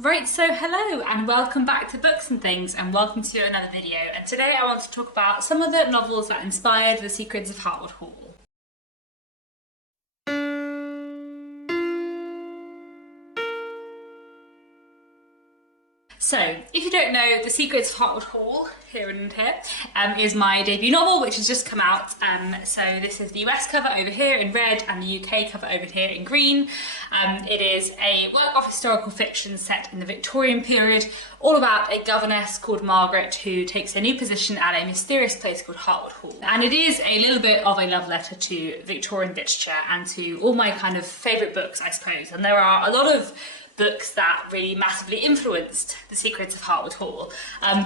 Right, so hello and welcome back to Books and Things and welcome to another video, and today I want to talk about some of the novels that inspired The Secrets of Hartwood Hall. So, if you don't know, The Secrets of Hartwood Hall, here is my debut novel, which has just come out. So this is the US cover over here in red and the UK cover over here in green. It is a work of historical fiction set in the Victorian period, all about a governess called Margaret who takes a new position at a mysterious place called Hartwood Hall. And it is a little bit of a love letter to Victorian literature and to all my kind of favourite books, I suppose. And there are a lot of books that really massively influenced The Secrets of Hartwood Hall,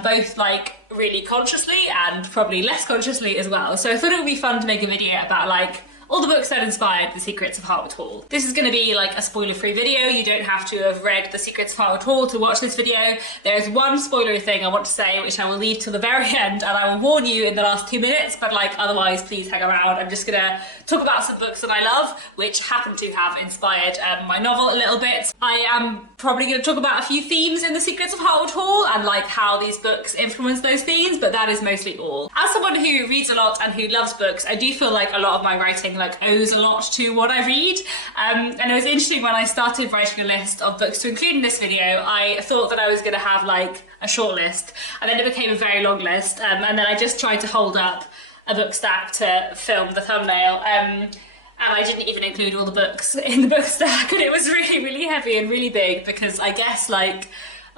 both like really consciously and probably less consciously as well. So I thought it would be fun to make a video about like all the books that inspired The Secrets of Hartwood Hall. This is going to be like a spoiler-free video. You don't have to have read The Secrets of Hartwood Hall to watch this video. There's one spoilery thing I want to say, which I will leave till the very end, and I will warn you in the last 2 minutes, but like otherwise please hang around. I'm just gonna talk about some books that I love, which happen to have inspired my novel a little bit. I am probably going to talk about a few themes in The Secrets of Hartwood Hall and like how these books influence those themes, but that is mostly all. As someone who reads a lot and who loves books, I do feel like a lot of my writing like owes a lot to what I read, and it was interesting when I started writing a list of books to include in this video. I thought that I was going to have like a short list, and then it became a very long list, and then I just tried to hold up a book stack to film the thumbnail, and I didn't even include all the books in the book stack, and it was really heavy and really big because I guess like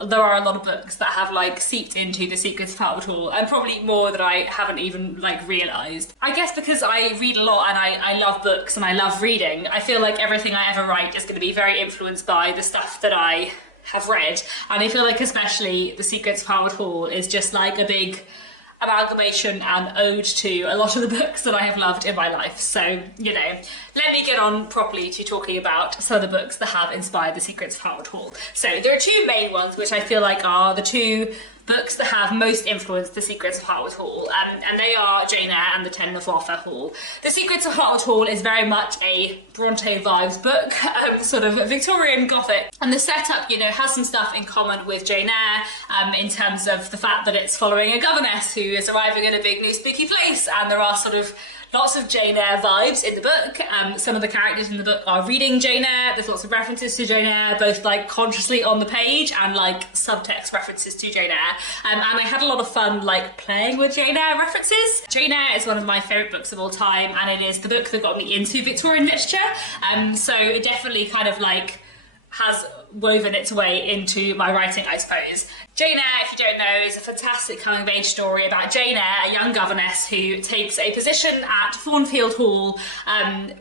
there are a lot of books that have like seeped into The Secrets of Hartwood Hall, and probably more that I haven't even like realised. I guess because I read a lot and I love books and I love reading, I feel like everything I ever write is going to be very influenced by the stuff that I have read, and I feel like especially The Secrets of Hartwood Hall is just like a big amalgamation and ode to a lot of the books that I have loved in my life. So, you know, let me get on properly to talking about some of the books that have inspired The Secrets of Hartwood Hall. So there are two main ones which I feel like are the two books that have most influenced The Secrets of Hartwood Hall, and they are Jane Eyre and The Ten of Arthur Hall. The Secrets of Hartwood Hall is very much a Bronte vibes book, sort of Victorian Gothic, and the setup, you know, has some stuff in common with Jane Eyre in terms of the fact that it's following a governess who is arriving in a big new spooky place, and there are sort of lots of Jane Eyre vibes in the book. Some of the characters in the book are reading Jane Eyre. There's lots of references to Jane Eyre, both like consciously on the page and like subtext references to Jane Eyre. And I had a lot of fun like playing with Jane Eyre references. Jane Eyre is one of my favourite books of all time, and it is the book that got me into Victorian literature. So it definitely kind of like has woven its way into my writing, I suppose. Jane Eyre, if you don't know, is a fantastic coming-of-age story about Jane Eyre, a young governess who takes a position at Thornfield Hall,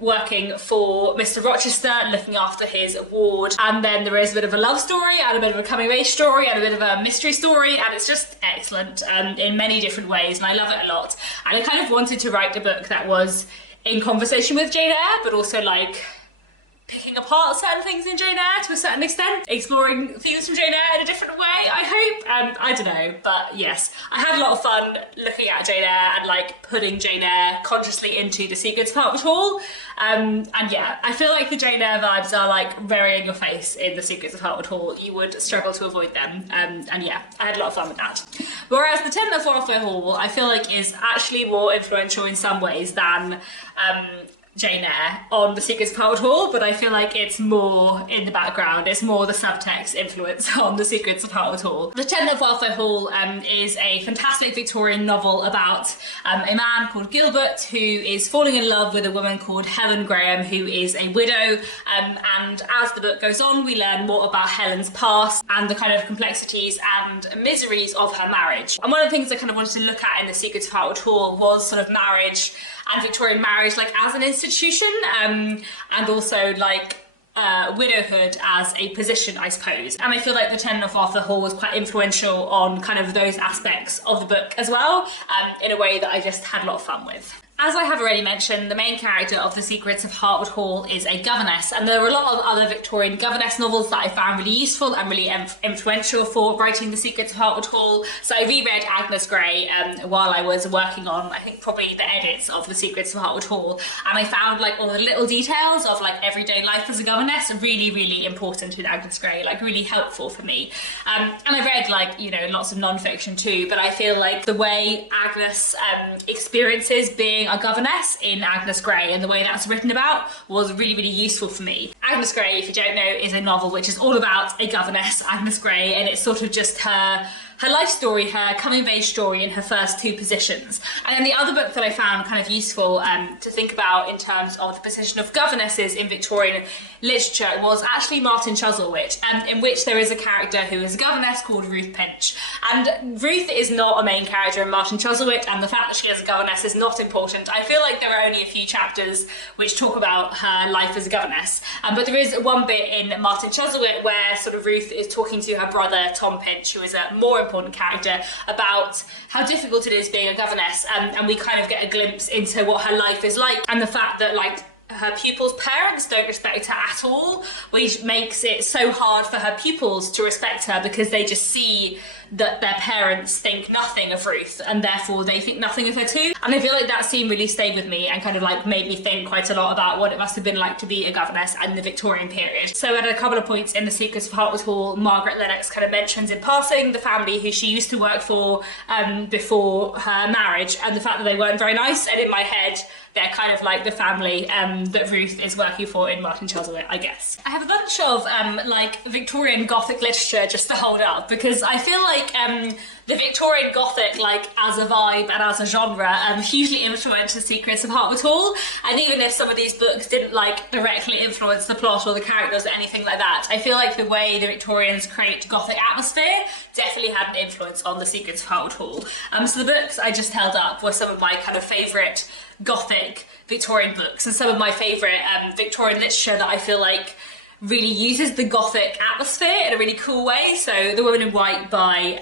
working for Mr. Rochester, looking after his ward. And then there is a bit of a love story, and a bit of a coming-of-age story, and a bit of a mystery story, and it's just excellent in many different ways, and I love it a lot. And I kind of wanted to write a book that was in conversation with Jane Eyre, but also like picking apart certain things in Jane Eyre to a certain extent, exploring themes from Jane Eyre in a different way, I hope. I don't know, but yes, I had a lot of fun looking at Jane Eyre and like putting Jane Eyre consciously into The Secrets of Hartwood Hall. And yeah, I feel like the Jane Eyre vibes are like very in your face in The Secrets of Hartwood Hall. You would struggle to avoid them. And yeah, I had a lot of fun with that. Whereas The Ten of Arthur Hall, I feel like is actually more influential in some ways than Jane Eyre on The Secrets of Hartwood Hall, but I feel like it's more in the background. It's more the subtext influence on The Secrets of Hartwood Hall. The Ten of Arthur Hall is a fantastic Victorian novel about a man called Gilbert who is falling in love with a woman called Helen Graham, who is a widow, and as the book goes on we learn more about Helen's past and the kind of complexities and miseries of her marriage. And one of the things I kind of wanted to look at in The Secrets of Hartwood Hall was sort of marriage and Victorian marriage like as an institution, and also like widowhood as a position, I suppose. And I feel like The Ten of Arthur Hall was quite influential on kind of those aspects of the book as well, in a way that I just had a lot of fun with. As I have already mentioned, the main character of The Secrets of Hartwood Hall is a governess, and there are a lot of other Victorian governess novels that I found really useful and really influential for writing The Secrets of Hartwood Hall. So I reread Agnes Grey while I was working on, I think, probably the edits of The Secrets of Hartwood Hall, and I found like all the little details of like everyday life as a governess really, really important in Agnes Grey, like really helpful for me. And I read like, you know, lots of non-fiction too, but I feel like the way Agnes experiences being a governess in Agnes Grey and the way that's written about was really, really useful for me. Agnes Grey, if you don't know, is a novel which is all about a governess, Agnes Grey, and it's sort of just her life story, her coming-of-age story in her first two positions. And then the other book that I found kind of useful to think about in terms of the position of governesses in Victorian literature was actually Martin Chuzzlewit, in which there is a character who is a governess called Ruth Pinch. And Ruth is not a main character in Martin Chuzzlewit, and the fact that she is a governess is not important. I feel like there are only a few chapters which talk about her life as a governess, but there is one bit in Martin Chuzzlewit where sort of Ruth is talking to her brother Tom Pinch, who is a more important character, about how difficult it is being a governess, and we kind of get a glimpse into what her life is like, and the fact that like her pupils' parents don't respect her at all, which makes it so hard for her pupils to respect her because they just see that their parents think nothing of Ruth and therefore they think nothing of her too. And I feel like that scene really stayed with me and kind of like made me think quite a lot about what it must have been like to be a governess in the Victorian period. So at a couple of points in The Secrets of Hartwood Hall, Margaret Lennox kind of mentions in passing the family who she used to work for before her marriage, and the fact that they weren't very nice, and in my head they're kind of like the family that Ruth is working for in Martin Chuzzlewit, I guess. I have a bunch of like Victorian Gothic literature just to hold up, because I feel like the Victorian Gothic, like as a vibe and as a genre, hugely influenced The Secrets of Hartwood Hall. And even if some of these books didn't like directly influence the plot or the characters or anything like that, I feel like the way the Victorians create Gothic atmosphere definitely had an influence on The Secrets of Hartwood Hall. So the books I just held up were some of my kind of favourite Gothic Victorian books, and some of my favourite Victorian literature that I feel like really uses the Gothic atmosphere in a really cool way. So The Woman in White by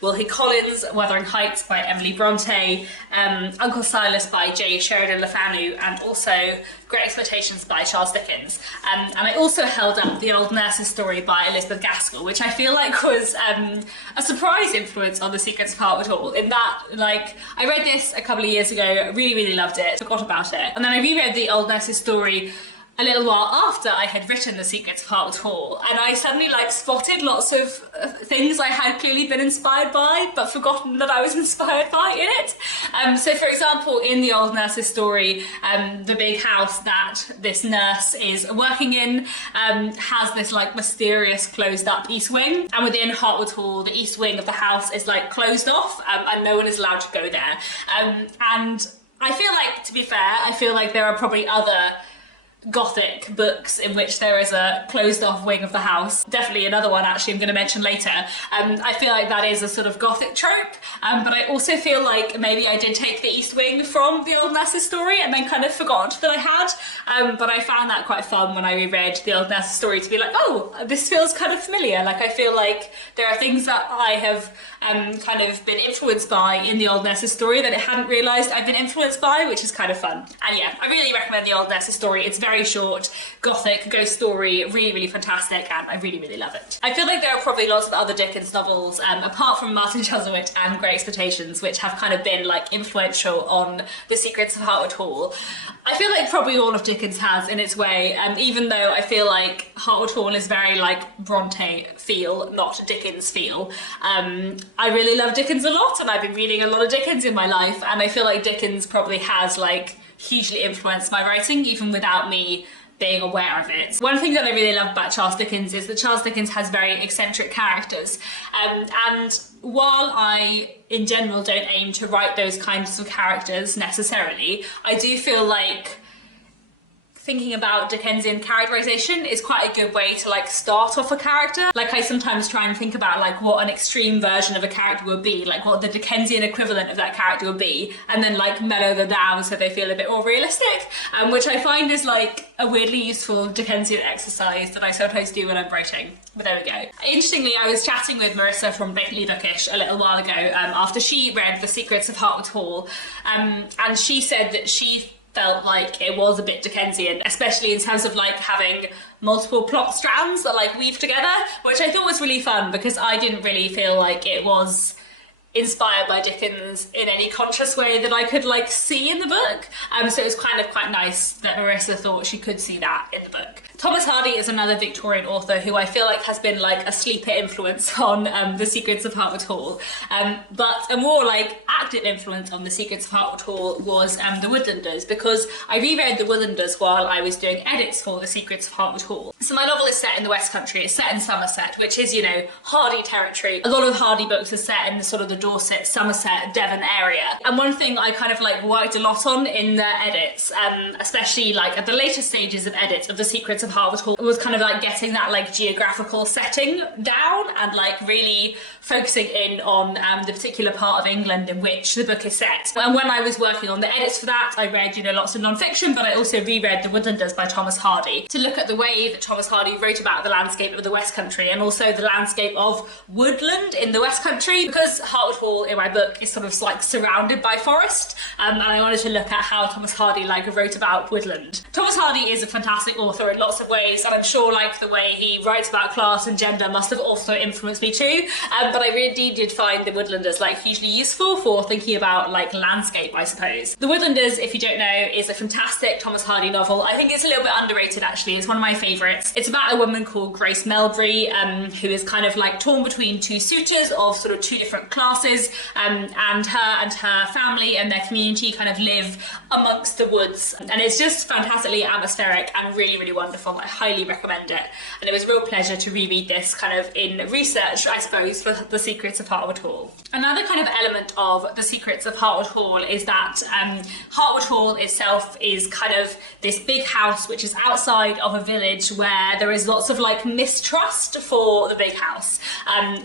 Wilkie Collins, Wuthering Heights by Emily Bronte, Uncle Silas by J. Sheridan Le Fanu, and also Great Expectations by Charles Dickens. And I also held up The Old Nurse's Story by Elizabeth Gaskell, which I feel like was a surprise influence on The Secrets of Hartwood Hall, in that, like, I read this a couple of years ago, really, really loved it, forgot about it, and then I reread The Old Nurse's Story a little while after I had written The Secrets of Hartwood Hall, and I suddenly like spotted lots of things I had clearly been inspired by but forgotten that I was inspired by in it. So for example, in The Old Nurse's Story, the big house that this nurse is working in has this like mysterious closed up east wing, and within Hartwood Hall the east wing of the house is like closed off, and no one is allowed to go there. And I feel like, to be fair, I feel like there are probably other Gothic books in which there is a closed off wing of the house. Definitely another one actually I'm going to mention later. I feel like that is a sort of Gothic trope, but I also feel like maybe I did take the east wing from The Old Nurse's Story and then kind of forgot that I had, but I found that quite fun when I reread The Old Nurse's Story to be like, oh, this feels kind of familiar. Like I feel like there are things that I have kind of been influenced by in The Old Nurse's Story that I hadn't realised I've been influenced by, which is kind of fun. And yeah, I really recommend The Old Nurse's Story. It's very short, Gothic, ghost story, really, really fantastic, and I really, really love it. I feel like there are probably lots of other Dickens novels, apart from Martin Chuzzlewit and Great Expectations, which have kind of been like influential on The Secrets of Hartwood Hall. I feel like probably all of Dickens has in its way, even though I feel like Hartwood Hall is very like Bronte feel, not Dickens feel. I really love Dickens a lot, and I've been reading a lot of Dickens in my life, and I feel like Dickens probably has like hugely influenced my writing, even without me being aware of it. One thing that I really love about Charles Dickens is that Charles Dickens has very eccentric characters, and while I in general don't aim to write those kinds of characters necessarily, I do feel like thinking about Dickensian characterization is quite a good way to like start off a character. Like I sometimes try and think about like what an extreme version of a character would be, like what the Dickensian equivalent of that character would be, and then like mellow them down so they feel a bit more realistic, which I find is like a weirdly useful Dickensian exercise that I sometimes do when I'm writing. But there we go. Interestingly, I was chatting with Marissa from Blatantly Bookish a little while ago after she read The Secrets of Hartwood Hall, and she said that she felt like it was a bit Dickensian, especially in terms of like having multiple plot strands that like weave together, which I thought was really fun because I didn't really feel like it was inspired by Dickens in any conscious way that I could like see in the book. So it was kind of quite nice that Marissa thought she could see that in the book. Thomas Hardy is another Victorian author who I feel like has been like a sleeper influence on The Secrets of Hartwood Hall. But a more like active influence on The Secrets of Hartwood Hall was The Woodlanders, because I reread The Woodlanders while I was doing edits for The Secrets of Hartwood Hall. So my novel is set in the West Country, it's set in Somerset, which is, you know, Hardy territory. A lot of Hardy books are set in the sort of the Dorset, Somerset, Devon area. And one thing I kind of like worked a lot on in the edits, especially like at the later stages of edits of The Secrets of Hartwood Hall, was kind of like getting that like geographical setting down and like really focusing in on the particular part of England in which the book is set. And when I was working on the edits for that, I read, you know, lots of non-fiction, but I also reread The Woodlanders by Thomas Hardy to look at the way that Thomas Hardy wrote about the landscape of the West Country and also the landscape of woodland in the West Country, because Hartwood Hall in my book is sort of like surrounded by forest, and I wanted to look at how Thomas Hardy like wrote about woodland. Thomas Hardy is a fantastic author in lots of ways, and I'm sure like the way he writes about class and gender must have also influenced me too, but I really did find The Woodlanders like hugely useful for thinking about like landscape, I suppose. The Woodlanders, if you don't know, is a fantastic Thomas Hardy novel. I think it's a little bit underrated actually. It's one of my favourites. It's about a woman called Grace Melbury, who is kind of like torn between two suitors of sort of two different classes, and her family and their community kind of live amongst the woods, and it's just fantastically atmospheric and really, really wonderful. I highly recommend it, and it was a real pleasure to reread this kind of in research, I suppose, for The Secrets of Hartwood Hall. Another kind of element of The Secrets of Hartwood Hall is that Hartwood Hall itself is kind of this big house which is outside of a village where there is lots of like mistrust for the big house.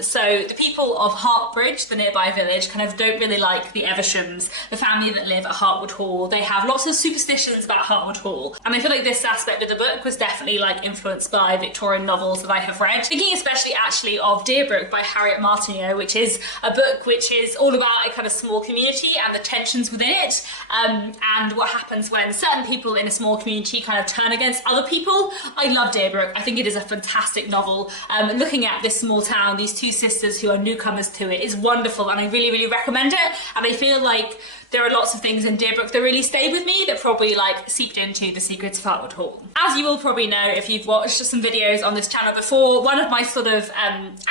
So the people of Hartbridge, the nearby village, kind of don't really like the Evershams, the family that live at Hartwood Hall. They have lots of superstitions about Hartwood Hall, and I feel like this aspect of the book was definitely like influenced by Victorian novels that I have read. Thinking especially actually of Deerbrook by Harriet Martineau, which is a book which is all about a kind of small community and the tensions within it, and what happens when certain people in a small community kind of turn against other people. I love Deerbrook. I think it is a fantastic novel. Looking at this small town, these two sisters who are newcomers to it, is wonderful, and I really, really recommend it. And I feel like there are lots of things in Deerbrook that really stay with me that probably like seeped into The Secrets of Hartwood Hall. As you will probably know if you've watched some videos on this channel before, one of my sort of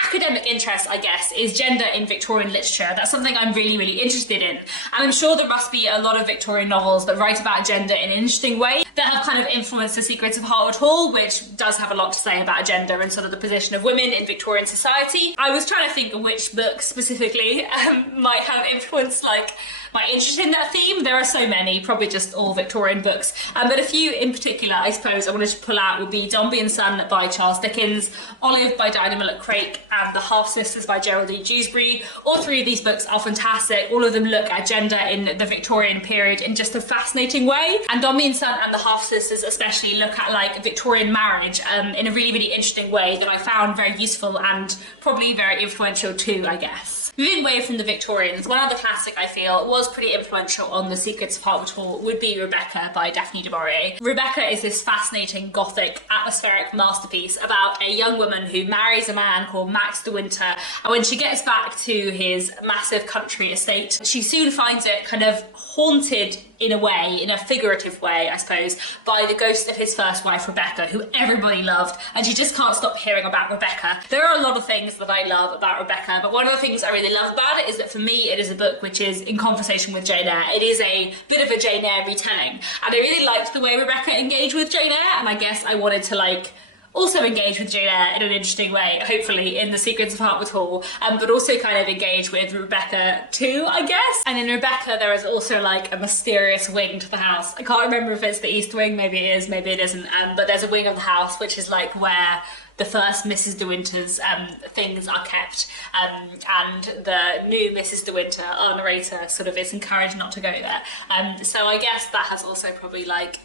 academic interests, I guess, is gender in Victorian literature. That's something I'm really, really interested in. And I'm sure there must be a lot of Victorian novels that write about gender in an interesting way that have kind of influenced The Secrets of Hartwood Hall, which does have a lot to say about gender and sort of the position of women in Victorian society. I was trying to think of which book specifically might have influenced like my interest in that theme. There are so many, probably just all Victorian books, but a few in particular I suppose I wanted to pull out would be Dombey and Son by Charles Dickens, Olive by Dinah Mullet-Craik, and The Half Sisters by Geraldine Dewsbury. All three of these books are fantastic. All of them look at gender in the Victorian period in just a fascinating way, and Dombey and Son and The Half Sisters especially look at like Victorian marriage in a really, really interesting way that I found very useful and probably very influential too, I guess. Moving away from the Victorians, one other classic I feel was pretty influential on The Secrets of Hartwood Hall would be Rebecca by Daphne du Maurier. Rebecca is this fascinating gothic atmospheric masterpiece about a young woman who marries a man called Max de Winter, and when she gets back to his massive country estate, she soon finds it kind of haunted in a way, in a figurative way, I suppose, by the ghost of his first wife, Rebecca, who everybody loved, and she just can't stop hearing about Rebecca. There are a lot of things that I love about Rebecca, but one of the things I really love about it is that for me, it is a book which is in conversation with Jane Eyre. It is a bit of a Jane Eyre retelling, and I really liked the way Rebecca engaged with Jane Eyre, and I guess I wanted to like also engage with Jane Eyre in an interesting way, hopefully, in The Secrets of Hartwood Hall, but also kind of engage with Rebecca too, I guess. And in Rebecca, there is also like a mysterious wing to the house. I can't remember if it's the East Wing, maybe it is, maybe it isn't, but there's a wing of the house which is like where the first Mrs. De Winter's things are kept, and the new Mrs. De Winter, our narrator, sort of is encouraged not to go there. So I guess that has also probably like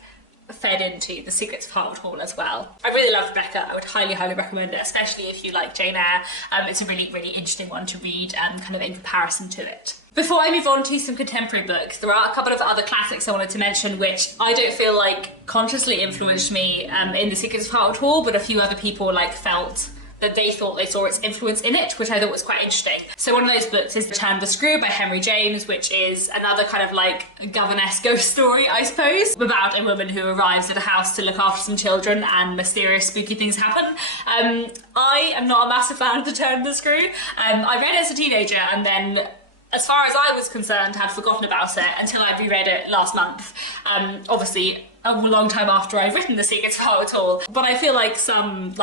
fed into The Secrets of Hartwood Hall as well. I really love Rebecca. I would highly, highly recommend it, especially if you like Jane Eyre. It's a really, really interesting one to read, kind of in comparison to it. Before I move on to some contemporary books, there are a couple of other classics I wanted to mention which I don't feel like consciously influenced me in The Secrets of Hartwood Hall, but a few other people like felt that they thought they saw its influence in it, which I thought was quite interesting. So one of those books is The Turn of the Screw by Henry James, which is another kind of like Governess ghost story, I suppose, about a woman who arrives at a house to look after some children and mysterious spooky things happen. I am not a massive fan of The Turn of the Screw. I read it as a teenager and then, as far as I was concerned, had forgotten about it until I reread it last month. Obviously, a long time after I'd written The Secrets of Hartwood Hall. But I feel like some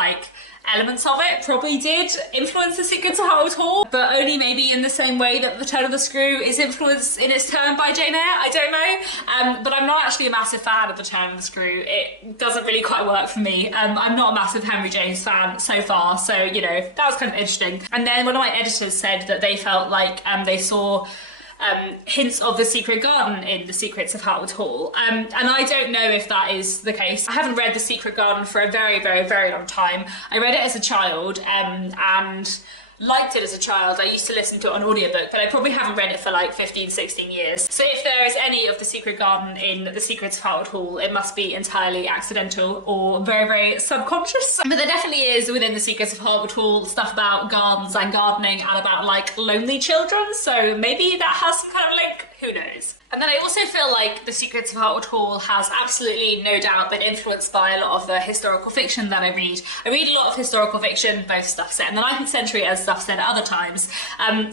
elements of it probably did influence The Secrets of Hartwood Hall, but only maybe in the same way that The Turn of the Screw is influenced in its turn by Jane Eyre. I don't know. But I'm not actually a massive fan of The Turn of the Screw. It doesn't really quite work for me. I'm not a massive Henry James fan so far, so, you know, that was kind of interesting. And then one of my editors said that they felt like they saw hints of the secret garden in The Secrets of Hartwood Hall. And I don't know if that is the case. I haven't read The Secret Garden for a very, very, very long time. I read it as a child and liked it as a child. I used to listen to it on audiobook, but I probably haven't read it for like 15, 16 years. So if there is any of the Secret Garden in The Secrets of Hartwood Hall, it must be entirely accidental or very, very subconscious. But there definitely is within The Secrets of Hartwood Hall stuff about gardens and gardening and about like lonely children. So maybe that has some kind of link, who knows? And then I also feel like The Secrets of Hartwood Hall has absolutely no doubt been influenced by a lot of the historical fiction that I read. I read a lot of historical fiction, both stuff set in the 19th century and stuff set at other times.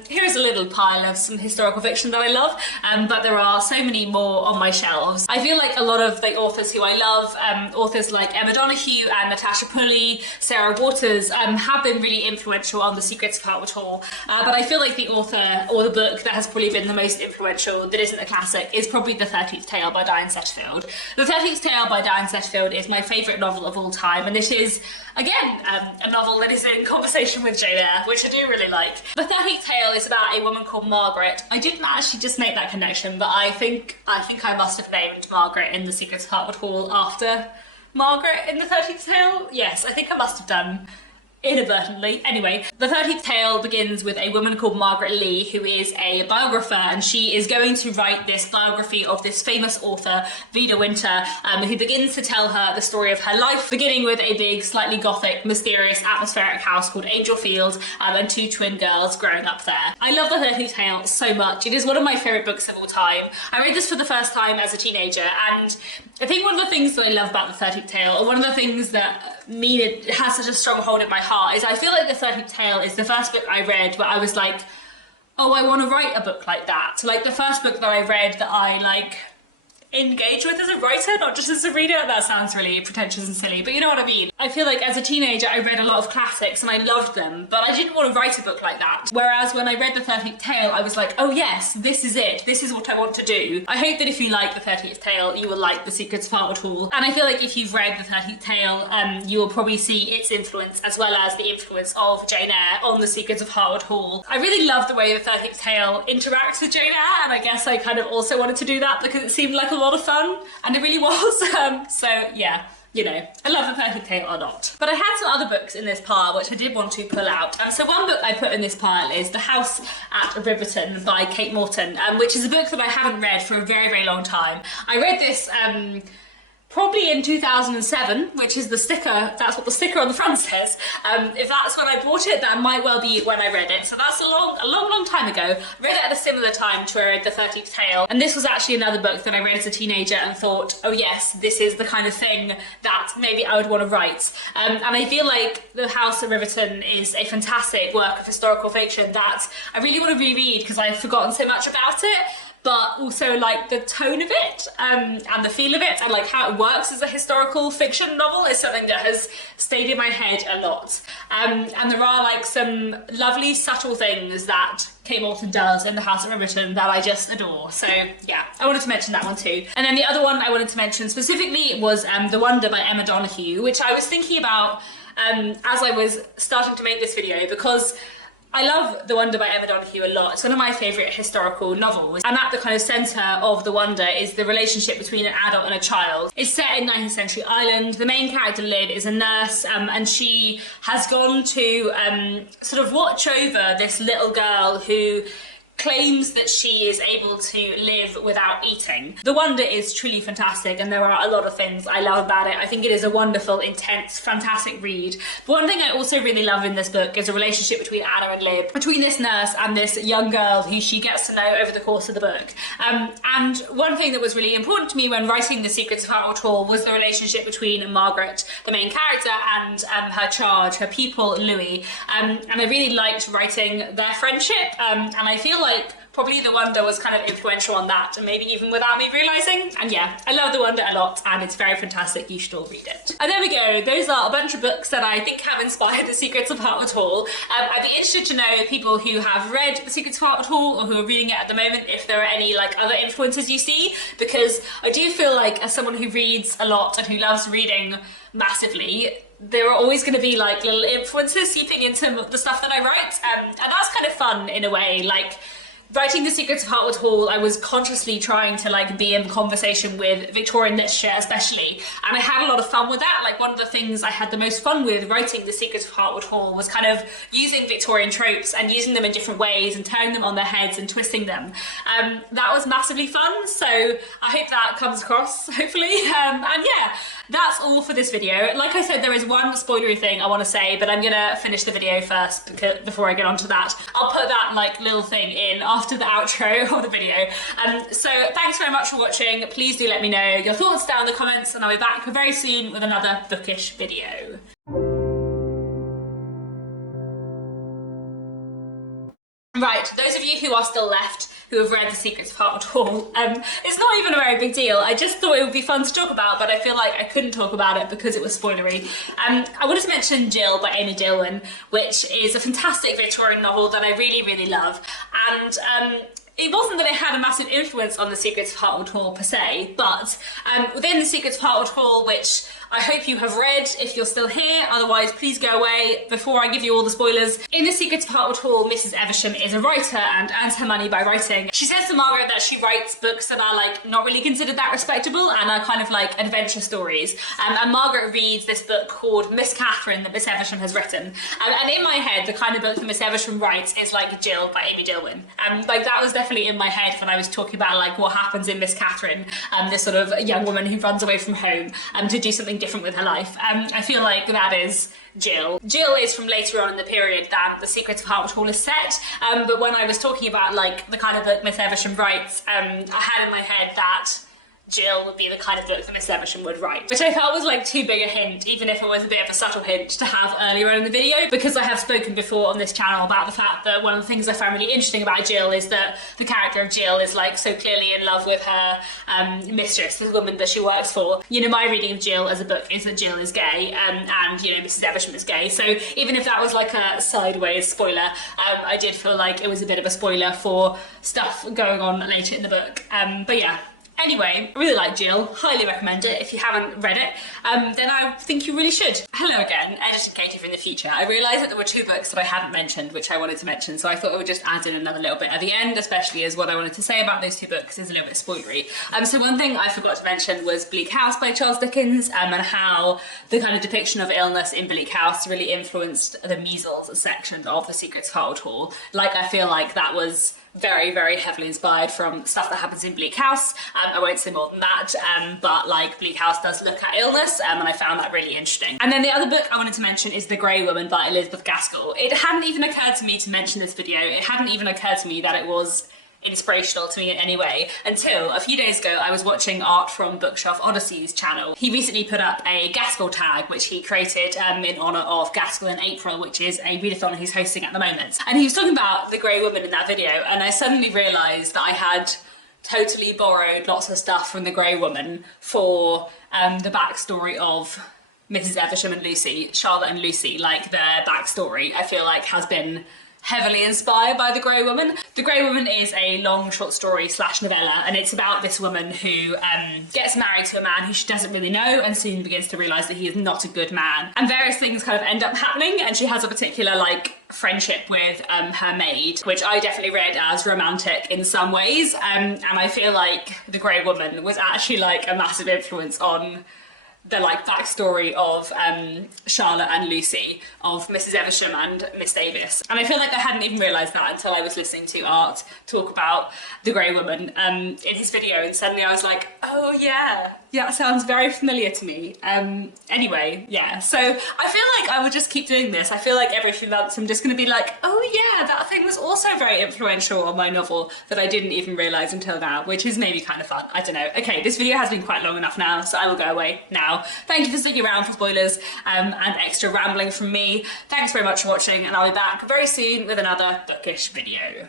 Here's a little pile of some historical fiction that I love, but there are so many more on my shelves. I feel like a lot of the authors who I love, authors like Emma Donoghue and Natasha Pulley, Sarah Waters, have been really influential on The Secrets of Hartwood Hall. But I feel like the author or the book that has probably been the most influential, that isn't a classic, is probably The 13th Tale by Diane Setterfield. The 13th Tale by Diane Setterfield is my favourite novel of all time, and it is, again, a novel that is in conversation with Jane Eyre, which I do really like. The 13th Tale is about a woman called Margaret. I didn't actually just make that connection, but I think I must have named Margaret in The Secrets of Hartwood Hall after Margaret in The 13th Tale. Yes, I think I must have done. Inadvertently. Anyway, The 13th Tale begins with a woman called Margaret Lee, who is a biographer, and she is going to write this biography of this famous author, Vida Winter, who begins to tell her the story of her life, beginning with a big, slightly gothic, mysterious, atmospheric house called Angel Field, and two twin girls growing up there. I love The 13th Tale so much. It is one of my favourite books of all time. I read this for the first time as a teenager, and I think one of the things that I love about The 13th Tale, or one of the things that mean it has such a strong hold in my heart, is I feel like The 13th Tale is the first book I read where I was like, oh, I want to write a book like that. So like the first book that I read that I like engage with as a writer, not just as a reader. That sounds really pretentious and silly, but you know what I mean. I feel like as a teenager I read a lot of classics and I loved them, but I didn't want to write a book like that. Whereas when I read The 13th Tale, I was like, oh yes, this is it. This is what I want to do. I hope that if you like The 13th Tale, you will like The Secrets of Hartwood Hall. And I feel like if you've read The 13th Tale, you will probably see its influence as well as the influence of Jane Eyre on The Secrets of Hartwood Hall. I really love the way The 13th Tale interacts with Jane Eyre, and I guess I kind of also wanted to do that because it seemed like a lot of fun, and it really was. So yeah, you know, I love The 13th Tale or not. But I had some other books in this pile which I did want to pull out. So one book I put in this pile is The House at Riverton by Kate Morton, which is a book that I haven't read for a very, very long time. I read this probably in 2007, which is the sticker, that's what the sticker on the front says. If that's when I bought it, that might well be when I read it. So that's a long time ago. I read it at a similar time to where I read The 13th Tale. And this was actually another book that I read as a teenager and thought, oh yes, this is the kind of thing that maybe I would want to write. And I feel like The House at Riverton is a fantastic work of historical fiction that I really want to reread because I've forgotten so much about it. but also like the tone of it and the feel of it and like how it works as a historical fiction novel is something that has stayed in my head a lot. And there are like some lovely subtle things that Kate Moulton does in The House of Rivington that I just adore. So yeah, I wanted to mention that one too. And then the other one I wanted to mention specifically was The Wonder by Emma Donoghue, which I was thinking about as I was starting to make this video, because I love The Wonder by Emma Donoghue a lot. It's one of my favourite historical novels. And at the kind of centre of The Wonder is the relationship between an adult and a child. It's set in 19th century Ireland. The main character, Liv, is a nurse, and she has gone to sort of watch over this little girl who claims that she is able to live without eating. The Wonder is truly fantastic, and there are a lot of things I love about it. I think it is a wonderful, intense, fantastic read. But one thing I also really love in this book is a relationship between Anna and Lib, between this nurse and this young girl who she gets to know over the course of the book. And one thing that was really important to me when writing The Secrets of Hartwood Hall was the relationship between Margaret, the main character, and her charge, her pupil, Louis. And I really liked writing their friendship, and I feel like probably The Wonder was kind of influential on that, and maybe even without me realising. And yeah, I love The Wonder a lot, and it's very fantastic. You should all read it. And there we go. Those are a bunch of books that I think have inspired The Secrets of Hartwood Hall. I'd be interested to know people who have read The Secrets of Hartwood Hall or who are reading it at the moment, if there are any like other influences you see, because I do feel like, as someone who reads a lot and who loves reading massively, there are always going to be like little influences seeping into the stuff that I write, and that's kind of fun in a way. Like, writing The Secrets of Hartwood Hall, I was consciously trying to like be in conversation with Victorian literature especially, and I had a lot of fun with that. Like, one of the things I had the most fun with writing The Secrets of Hartwood Hall was kind of using Victorian tropes and using them in different ways and turning them on their heads and twisting them. That was massively fun, so I hope that comes across, hopefully. And yeah, that's all for this video. Like I said, there is one spoilery thing I want to say, but I'm gonna finish the video first before I get onto that. I'll put that like little thing in after the outro of the video. So thanks very much for watching. Please do let me know your thoughts down in the comments, and I'll be back very soon with another bookish video. Right, those of you who are still left, who have read The Secrets of Hartwood Hall, it's not even a very big deal. I just thought it would be fun to talk about, but I feel like I couldn't talk about it because it was spoilery. I wanted to mention Jill by Amy Dilwyn, which is a fantastic Victorian novel that I really, really love. And it wasn't that it had a massive influence on The Secrets of Hartwood Hall per se, but within The Secrets of Hartwood Hall, which I hope you have read if you're still here, otherwise please go away before I give you all the spoilers. In The Secrets of Hartwood Hall, Mrs. Evesham is a writer and earns her money by writing. She says to Margaret that she writes books that are like not really considered that respectable and are kind of like adventure stories. And Margaret reads this book called Miss Catherine that Miss Evesham has written. And in my head, the kind of book that Miss Evesham writes is like Jill by Amy Dilwyn. Like, that was definitely in my head when I was talking about like what happens in Miss Catherine, this sort of young woman who runs away from home to do something different with her life. I feel like that is Jill. Jill is from later on in the period than The Secrets of Hartwood Hall is set, but when I was talking about like the kind of book Miss Evesham writes, I had in my head that Jill would be the kind of book that Miss Evesham would write, which I felt was like too big a hint, even if it was a bit of a subtle hint to have earlier in the video, because I have spoken before on this channel about the fact that one of the things I find really interesting about Jill is that the character of Jill is like so clearly in love with her mistress, the woman that she works for. You know, my reading of Jill as a book is that Jill is gay, and you know, Mrs. Evesham is gay, so even if that was like a sideways spoiler, I did feel like it was a bit of a spoiler for stuff going on later in the book. But yeah. Anyway, I really like Jill, highly recommend it. If you haven't read it, then I think you really should. Hello again, Editor Katie from the future. I realised that there were two books that I hadn't mentioned, which I wanted to mention, so I thought I would just add in another little bit at the end, especially as what I wanted to say about those two books is a little bit spoilery. So one thing I forgot to mention was Bleak House by Charles Dickens, and how the kind of depiction of illness in Bleak House really influenced the measles section of The Secrets of Hartwood Hall. Like, I feel like that was very, very heavily inspired from stuff that happens in Bleak House. I won't say more than that, but like Bleak House does look at illness, and I found that really interesting. And then the other book I wanted to mention is The Grey Woman by Elizabeth Gaskell. It hadn't even occurred to me to mention this video. It hadn't even occurred to me that it was inspirational to me in any way until a few days ago I was watching Art from Bookshelf Odyssey's channel. He recently put up a Gaskell tag which he created in honour of Gaskell in April, which is a readathon he's hosting at the moment, and he was talking about The Grey Woman in that video, and I suddenly realised that I had totally borrowed lots of stuff from The Grey Woman for the backstory of Mrs. Evesham and Lucy, Charlotte and Lucy. Like, their backstory, I feel like, has been heavily inspired by The Grey Woman. The Grey Woman is a long short story / novella, and it's about this woman who gets married to a man who she doesn't really know, and soon begins to realise that he is not a good man. And various things kind of end up happening, and she has a particular like friendship with her maid, which I definitely read as romantic in some ways. And I feel like The Grey Woman was actually like a massive influence on the like backstory of Charlotte and Lucy, of Mrs. Evesham and Miss Davis. And I feel like I hadn't even realised that until I was listening to Art talk about The Grey Woman in his video, and suddenly I was like, oh yeah, that sounds very familiar to me. Anyway, yeah, so I feel like I would just keep doing this. I feel like every few months I'm just going to be like, oh yeah, that thing was also very influential on my novel that I didn't even realise until now, which is maybe kind of fun. I don't know. Okay, this video has been quite long enough now, so I will go away now. Thank you for sticking around for spoilers and extra rambling from me. Thanks very much for watching, and I'll be back very soon with another bookish video.